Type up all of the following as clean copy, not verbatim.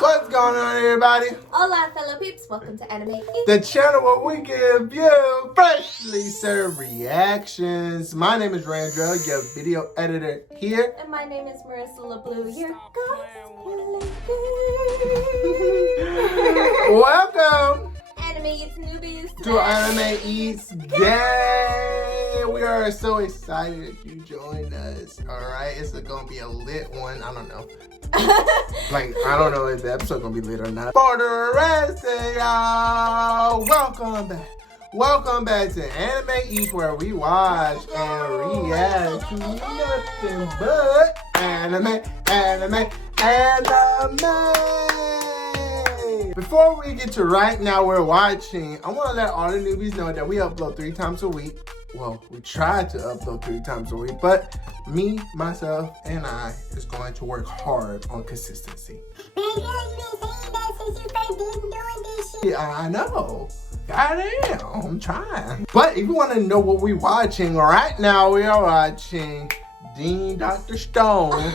What's going on, everybody? Hola, fellow peeps. Welcome to Anime Eats. The channel where we give you freshly served reactions. My name is Randra, your video editor here. And my name is Marissa LeBlue, your cosplayer. Welcome Anime Eats newbies to Anime Eats Day. We are so excited that you joined us. Alright, it's going to be a lit one. I don't know. I don't know if the episode gonna be lit or not. For the rest of y'all, welcome back to Anime Eats, where we watch and react to nothing but anime. Before we get to right now we're watching, I want to let all the newbies know that we upload 3 times a week. Well, we try to upload 3 times a week, but me, myself, and I is going to work hard on consistency. You've been saying that since you first been doing this shit. Yeah, I know. Goddamn, I'm trying. But if you want to know what we're watching, right now we are watching Dean Dr. Stone,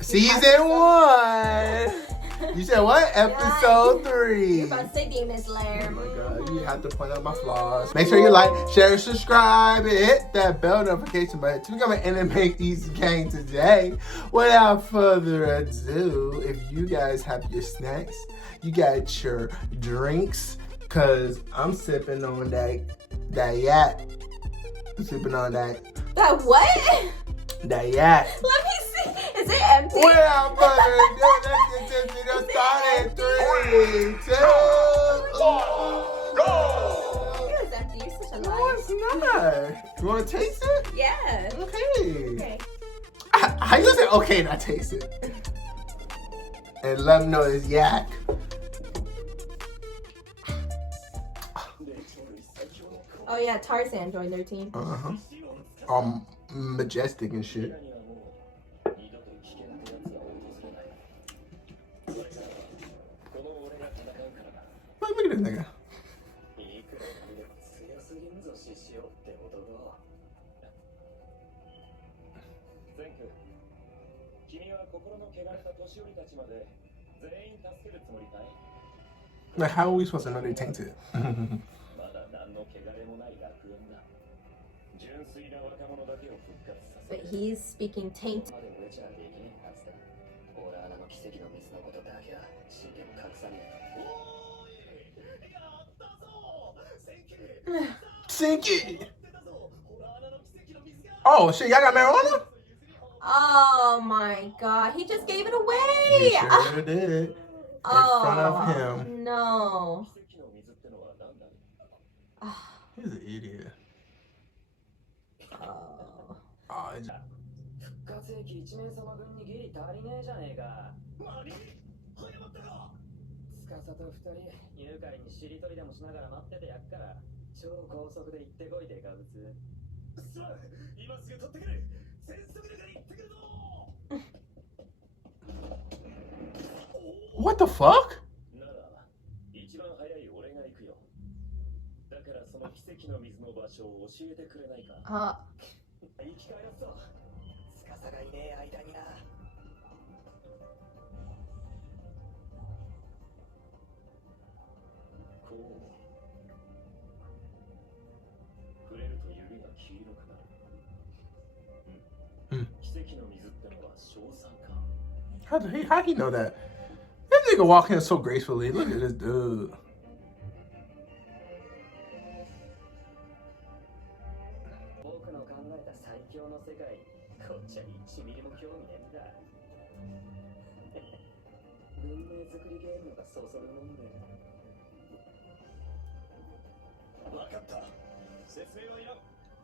Season 1. You said what? Episode 3. You're about to say Demon Slayer. Oh my god, you have to point out my flaws. Make sure you like, share, subscribe, and hit that bell notification button to become an Anime Eats gang today. Without further ado, if you guys have your snacks, you got your drinks, cause I'm sipping on that yak. I'm sipping on that. That what? That yak. Let me see. Is it empty? Without further ado, let's get this video started. 3, 2, 1, go! It was empty. You're such a No, liar. it's not. You want to taste it? Yeah. Okay. Okay. How you say okay and I taste it? And let them know it's yak. Oh yeah, Tarzan joined their team. Majestic and shit. Look at this nigga. Like, how are we supposed to know they tainted? But he's speaking taint. Sink it. Oh shit, y'all got marijuana? Oh my god, he just gave it away. He sure did. In front of him. No. He's an idiot. Oh, it's... What the fuck? How he know that? This nigga walking so gracefully. Look at this dude.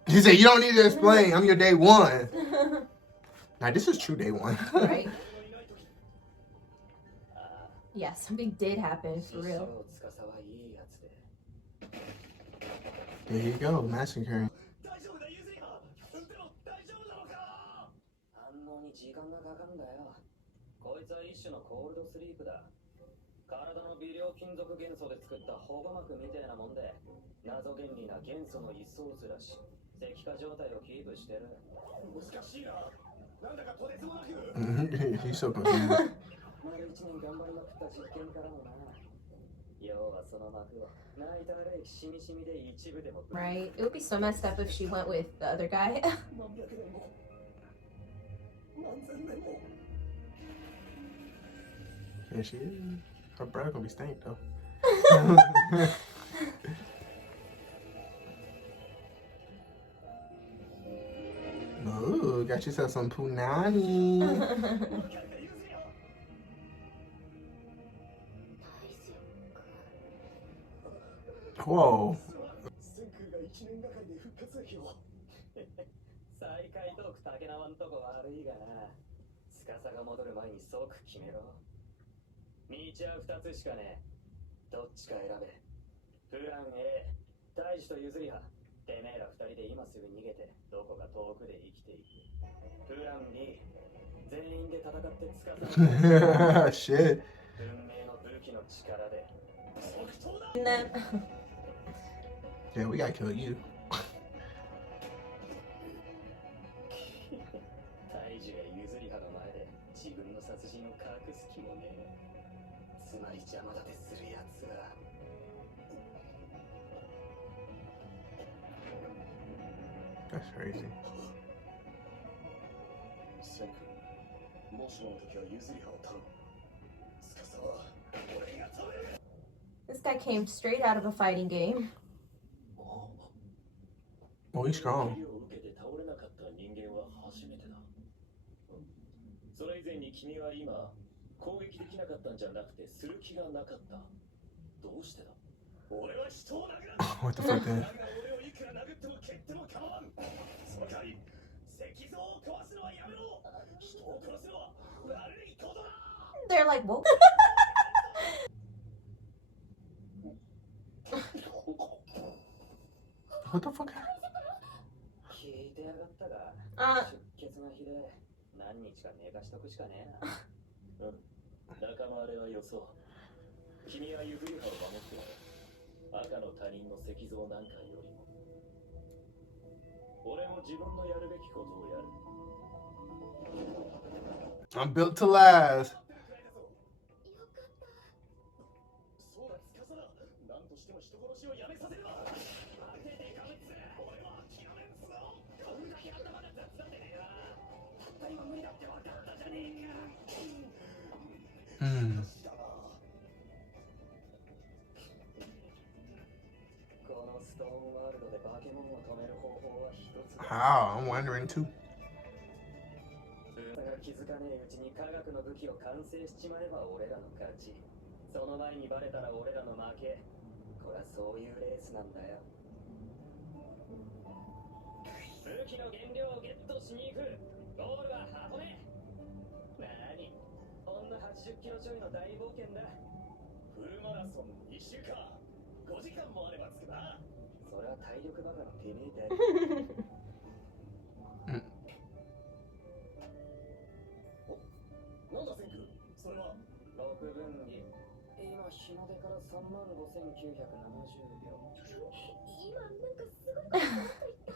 He said, you don't need to explain. I'm your day one. Now, this is true day one. Right. Yeah, something did happen for real. There you go, massacring. He's so confused. Right? It would be so messed up if she went with the other guy. Yeah, she is. Her brother gonna be stank though. Ooh, got yourself some punani. Whoa. 再開トーク竹縄んとこ悪いがな。司が戻る前に即決めろ。道は2つしかねえ。どっちか選べ。プラン A、大樹と譲りは。てめえら2人で今すぐ逃げて、どこか遠くで生きていく。プラン B、全員で戦って司を。Shit. 運命の武器の力で。即答だ And then, Yeah, we gotta kill you. 大樹が譲り派の前で自分の殺人を隠す気もねえ。つまり邪魔立てするやつは。That's crazy. センク、もしもの時は譲り派を頼む。司は俺が止める。 this guy came straight out of a fighting game. Oh, he's strong. を受けて倒れなかった人間は初めてだ。それ以前に君は今攻撃できなかったんじゃなくてする気がなかった。どうしてだ。俺は人を殴らない。 What the fuck, man? 俺をいくら殴っても蹴っても構わん。その代わり石像を壊すのはやめろ。人を殺すのは悪いことだ。 They're like, whoa. What the fuck? 聞いてやがったが、出血がひでえ。何日か寝かしとくしかねえな。うん。仲間あれはよそう。君は譲り派を守ってやる。赤の他人の石像なんかよりも。俺も自分のやるべきことをやる。 I'm built to last. そうだ、司だ。何としても人殺しをやめさせるわ。当ててかぶつ。俺は諦めんぞ。こんだけ頭が雑だってねえな。たった今無理だって分かったじゃねえか。このストーンワールドで化け物を止める方法は一つだ。 How? I'm wondering too. が気づかねえうちに科学の武器を完成しちまえば俺らの勝ち。その前にバレたら俺らの負け。これはそういうレースなんだよ。武器の原料をゲットしに行く。ゴールは箱根。なにほんの80キロちょいの大冒険だ。フルマラソン1週間5時間もあれば着くな。それは体力バカのてめえだよ。なんだセンク、それは6分岐。今日の出から35,970秒。今なんかすごいこと言った。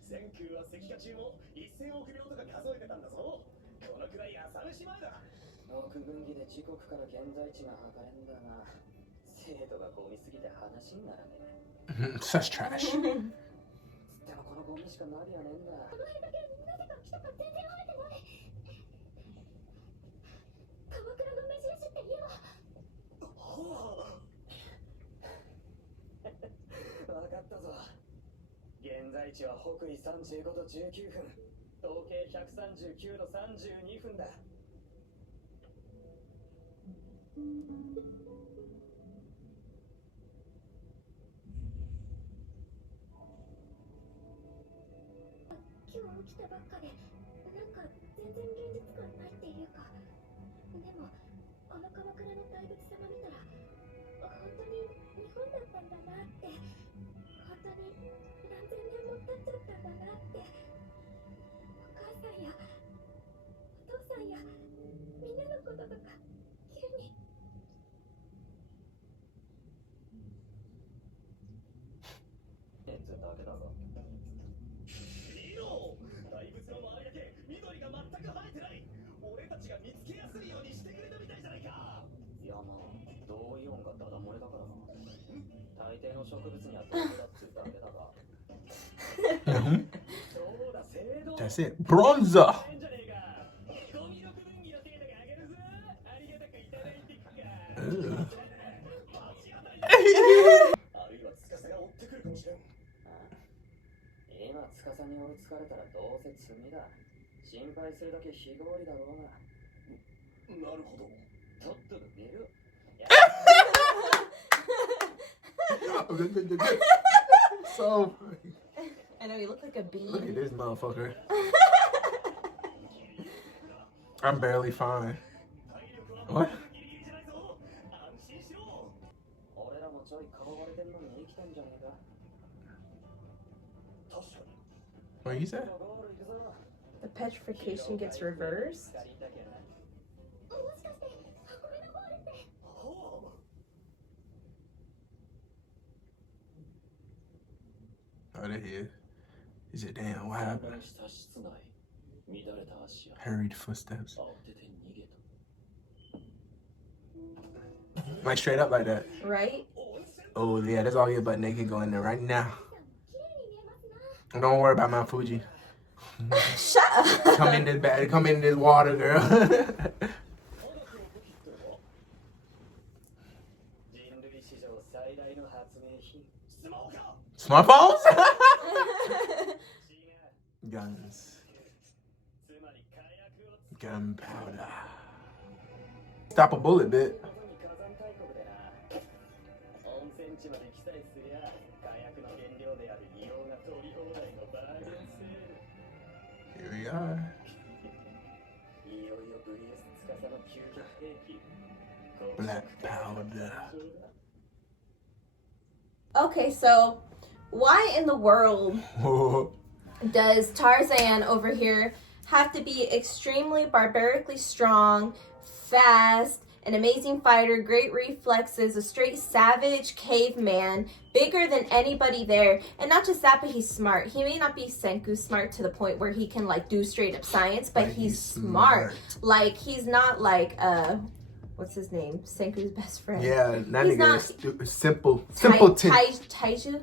センクは石化中も1000億秒とか数えてたんだぞ。このくらい朝飯前だ。6分岐で時刻から現在地が測れんだが、精度がゴミすぎて話にならねえ。Such trash. でもこのゴミしかなりゃねえんだ。この辺だけなぜか来たか全然晴れてない。鎌倉の目印って言えば。分かったぞ。現在地は北緯35度19分、東経139度32分だ。今日起きたばっかで、なんか全然現実感ないっていうか。でも、この鎌倉の大仏様見たら、本当に日本だったんだなって、本当に何千年も経っちゃったんだなって、お母さんやお父さんやみんなのこととか、急に。だけだぞ。見ろ、大仏の周りだけ緑が全く生えてない。俺たちが見つけやすいようにしてくれたみたいじゃないか。いやまあ同イオンがダダ漏れだからな。大抵の植物には毒だっつうだけだが。そうだ制度。 That's it. Bronzer. いいんじゃねえか。ゴミの部分に予定とかあげるぞ。ありがたくいただいていくか。あるいは司が追ってくるかもしれん。今司に追いつかれたらどうせ罪だ。心配するだけ非合理だろうが。なるほど。とっとと寝る。So funny. I know you look like a bee. Look at this motherfucker. I'm barely fine. What? 俺らもちょい顔割れてんのに生きてんじゃねえか。確かに。 What you said? The petrification gets reversed. もしかして箱目のゴールって。 Oh, there he is. He said, damn, what happened? Hurried footsteps. Like straight up like that. Right? Oh, yeah, that's all your butt naked going there right now. 綺麗に見えますな。 Don't worry about Mount Fuji. Shut up. Come in this bag. Come in this water, girl. Smartphones? Guns. Gunpowder. Stop a bullet bit. Here we are. Black powder. Okay, so why in the world does Tarzan over here have to be extremely barbarically strong, fast, an amazing fighter, great reflexes, a straight savage caveman, bigger than anybody there? And not just that, but he's smart. He may not be Senku smart to the point where he can like do straight up science, but he's smart. Like he's not like what's his name? Senku's best friend. Yeah, that He's nigga not- is simpleton. Taiju?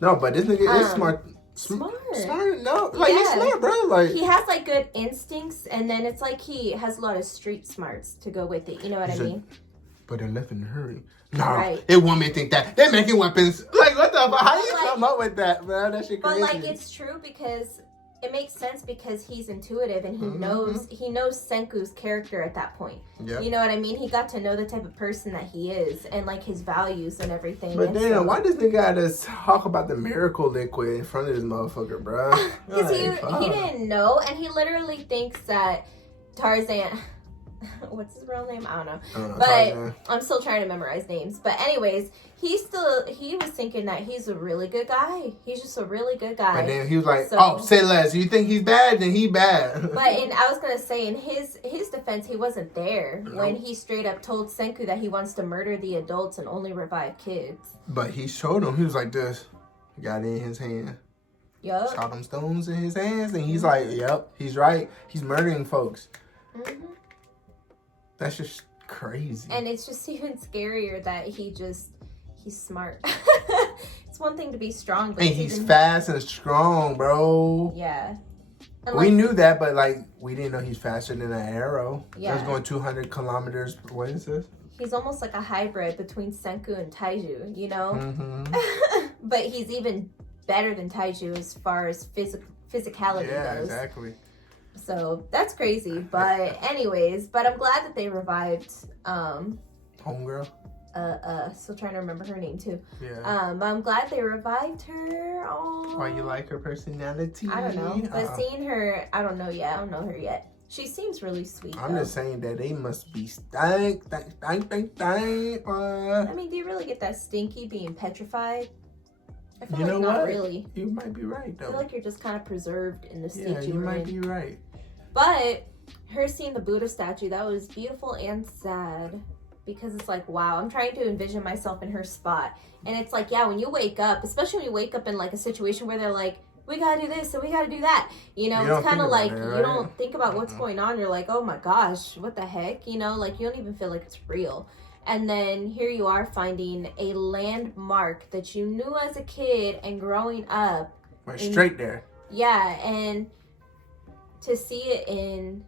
No, but this nigga is smart. Smart. Smart, no. Like, he's Yeah. smart, bro. Like, He has like good instincts, and then it's like he has a lot of street smarts to go with it. You know what I He's a- mean? but they left in a hurry. No, Right. it want me to think that. They're making weapons. Like, what the fuck? How you Like- come up with that, bro? That shit But crazy. like it's true because it makes sense because he's intuitive and he Mhm. knows Senku's character at that point. Yep. You know what I mean? He got to know the type of person that he is and like his values and everything. But and damn, so- why does nigga gotta talk about the miracle liquid in front of this motherfucker, bro? Because he fuck. didn't know, and he literally thinks that Tarzan. What's his real name? I don't know. But Tarzan. I'm still trying to memorize names. But anyways, he was thinking that he's a really good guy. He's just a really good guy. And then he was like, So- "Oh, say less. You think he's bad? Then he bad." But I was gonna say, in his defense, he wasn't there when he straight up told Senku that he wants to murder the adults and only revive kids. But he showed him. He was like this. Got it in his hand. Yup. Saw them stones in his hands, and he's like, "Yep, he's right. He's murdering folks." hmm That's just crazy. And it's just even scarier that he's smart. It's one thing to be strong, but And he's even- fast and strong, bro. Yeah. And We like, knew that, but like we didn't know he's faster than an arrow. Yeah. That's going 200 kilometers. What is this? he's almost like a hybrid between Senku and Taiju, you know? Mm-hmm. But he's even better than Taiju as far as physicality Yeah, goes. exactly. So that's crazy. But anyways, but I'm glad that they revived Homegirl. still trying to remember her name too. Yeah. I'm glad they revived her. Oh, Why you like her personality? I don't know. But seeing her, I don't know yet. I don't know her yet. She seems really sweet. I'm though. just saying that they must be stank. I mean, do you really get that stinky being petrified? I feel You like know not what? really. You might be right I feel though. like you're just kind of preserved in the state Yeah, you you're might in. be right. But her seeing the Buddha statue, that was beautiful and sad. Because it's like, wow, I'm trying to envision myself in her spot. And it's like, yeah, when you wake up, especially when you wake up in like a situation where they're like, we gotta do this and we gotta do that. You know, You it's kind of like right? you don't think about what's going on. You're like, oh my gosh, what the heck? You know, like you don't even feel like it's real. And then here you are finding a landmark that you knew as a kid and growing up. Right straight there. Yeah, and to see it in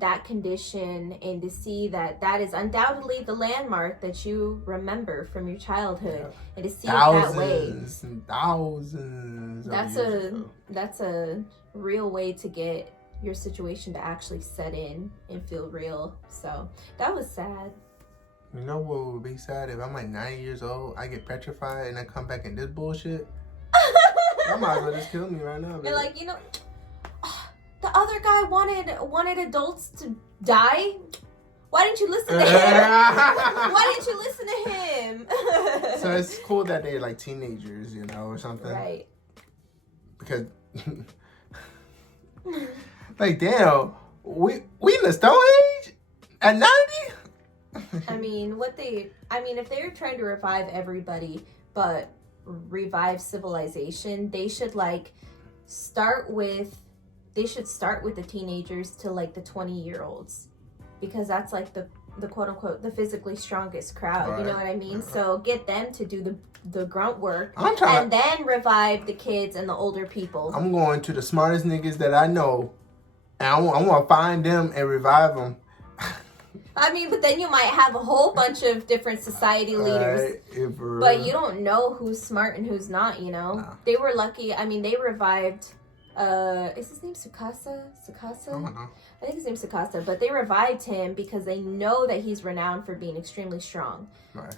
that condition and to see that that is undoubtedly the landmark that you remember from your childhood, and to see it that way, Thousands and thousands. that's a real way to get your situation to actually set in and feel real. So that was sad. You know what would be sad? If I'm like 90 years old, I get petrified, and I come back in this bullshit. I might as well just kill me right now. They're like, you know, the other guy wanted adults to die. Why didn't you listen to him? Why didn't you listen to him? So it's cool that they're like teenagers, you know, or something. Right. Because, like, damn, we in the Stone Age at 90. I mean, if they're trying to revive everybody, but revive civilization, they should start with the teenagers to like the 20-year-olds, because that's like the quote unquote the physically strongest crowd. Right. You know what I mean? So get them to do the grunt work, and then revive the kids and the older people. I'm going to the smartest niggas that I know, and I want to find them and revive them. I mean, but then you might have a whole bunch of different society leaders. But you don't know who's smart and who's not, you know? No. They were lucky. I mean, they revived, is his name Tsukasa? I don't know. I think his name's Tsukasa. But they revived him because they know that he's renowned for being extremely strong. Right.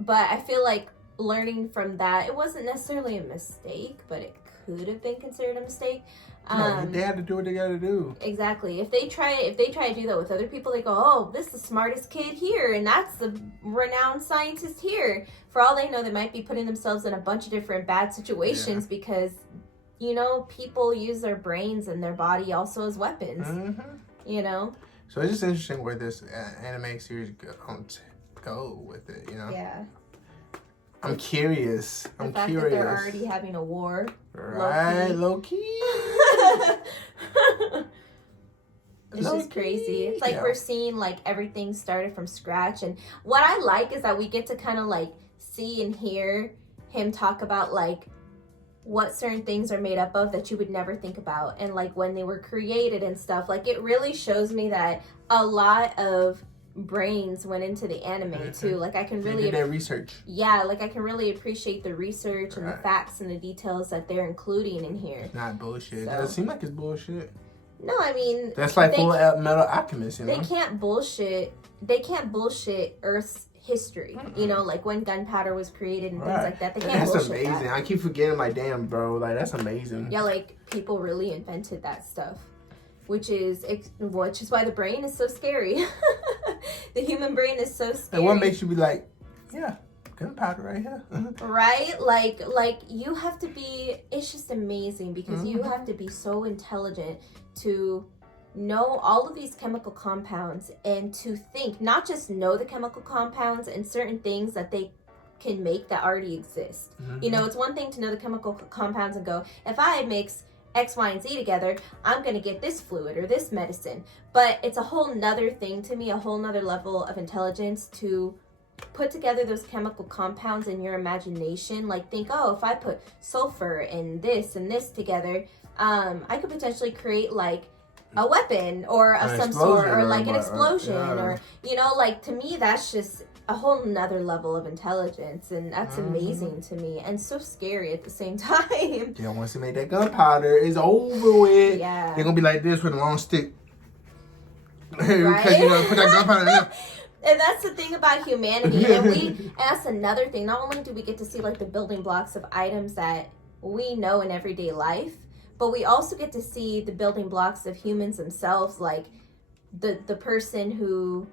But I feel like learning from that, it wasn't necessarily a mistake, but it could have been considered a mistake. No, they had to do what they got to do. Exactly. If they try to do that with other people, they go, oh, this is the smartest kid here, and that's the renowned scientist here. For all they know, they might be putting themselves in a bunch of different bad situations because, you know, people use their brains and their body also as weapons. Mm-hmm. You know? So it's just interesting where this anime series go with it, you know? Yeah. I'm curious. The fact that they're already having a war. Right, low-key. It's just crazy. It's like we're seeing like everything started from scratch. And what I like is that we get to kind of like see and hear him talk about like what certain things are made up of that you would never think about. And like when they were created and stuff. Like it really shows me that a lot of brains went into the anime too. Like I can really did their research. Yeah, like I can really appreciate the research and the facts and the details that they're including in here. It's not bullshit. It doesn't seem like it's bullshit. No, I mean that's like Full Metal Alchemist, you know? They can't bullshit Earth's history. You know, like when gunpowder was created and things like that. They can't bullshit. That's amazing. I keep forgetting my damn bro. Like that's amazing. Yeah, like people really invented that stuff. Which is why the brain is so scary. The human brain is so scary. And what makes you be like, yeah, gunpowder right here. Right? Like you have to be, it's just amazing because you have to be so intelligent to know all of these chemical compounds and to think, not just know the chemical compounds and certain things that they can make that already exist. You know, it's one thing to know the chemical compounds and go, if I mix X, Y, and Z together, I'm going to get this fluid or this medicine. But it's a whole nother thing to me, a whole nother level of intelligence to put together those chemical compounds in your imagination. Like think, oh, if I put sulfur and this together, I could potentially create like a weapon or of some sort, or like an explosion, or, you know, like to me, that's just a whole nother level of intelligence, and that's amazing to me and so scary at the same time. Yeah, once they make that gunpowder, it's over with. Yeah, they're gonna be like this with a long stick. Right? Because you know, put that gunpowder in. And that's the thing about humanity, and that's another thing. Not only do we get to see like the building blocks of items that we know in everyday life, but we also get to see the building blocks of humans themselves, like the person who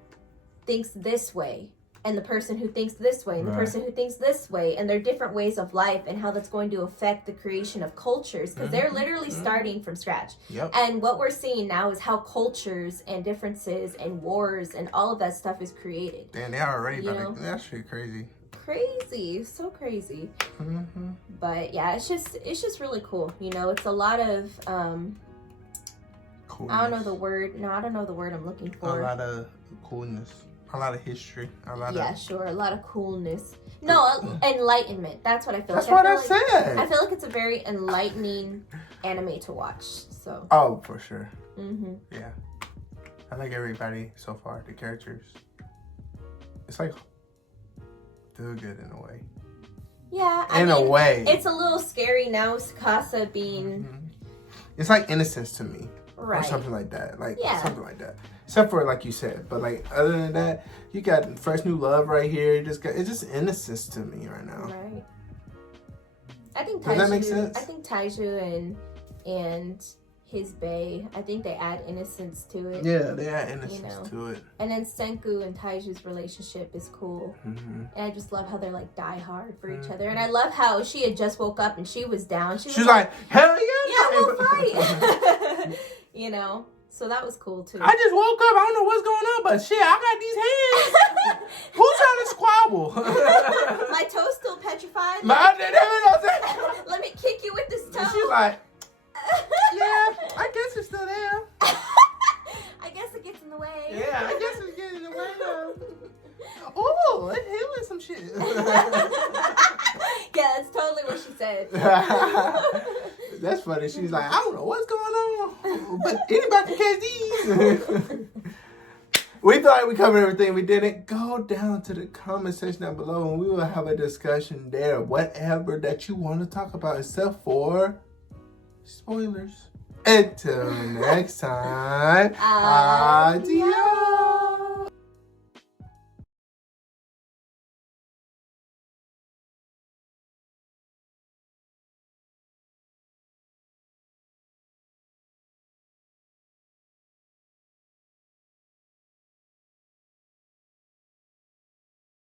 thinks this way, and the person who thinks this way, and the person who thinks this way, and their different ways of life, and how that's going to affect the creation of cultures, because they're literally starting from scratch. Yep. And what we're seeing now is how cultures and differences and wars and all of that stuff is created. Damn, they are already about to, that shit crazy. crazy, so crazy. Mm-hmm. But yeah, it's just really cool. You know, it's a lot of Coolness. I don't know the word. No, I don't know the word I'm looking for. A lot of coolness. A lot of history. A lot yeah, of... sure. A lot of coolness. No, enlightenment. That's what I feel That's like. what I said. I feel like it's a very enlightening anime to watch. So. Oh, for sure. Mm-hmm. Yeah. I like everybody so far. The characters. It's like they're good in a way. Yeah. In a way. It's a little scary now, Sakasa being. Mm-hmm. It's like innocence to me. Right. Or something like that. Like Yeah. something like that. Except for like you said. But like other than that, you got fresh new love right here. It's just innocence to me right now. Right. I think Does that make sense? I think Taiju and his bae, I think they add innocence to it. Yeah, they add innocence to it. And then Senku and Taiju's relationship is cool. Mm-hmm. And I just love how they're like die hard for each other. And I love how she had just woke up and she was down. She was like, hell yeah. Yeah, we'll fight. You know? So that was cool too. I just woke up. I don't know what's going on, but shit, I got these hands. Who's trying to squabble? My toe's still petrified. Let me kick you with this toe. She's like, yeah, I guess it's still there. I guess it gets in the way. Yeah, I guess it's getting in the way though. Oh, it's healing some shit. Yeah, that's totally what she said. That's funny. She's like, I don't know what's going on, but anybody can catch these. We thought we covered everything. We didn't. Go down to the comment section down below and we will have a discussion there. Whatever that you want to talk about, except for spoilers. Until next time, adios.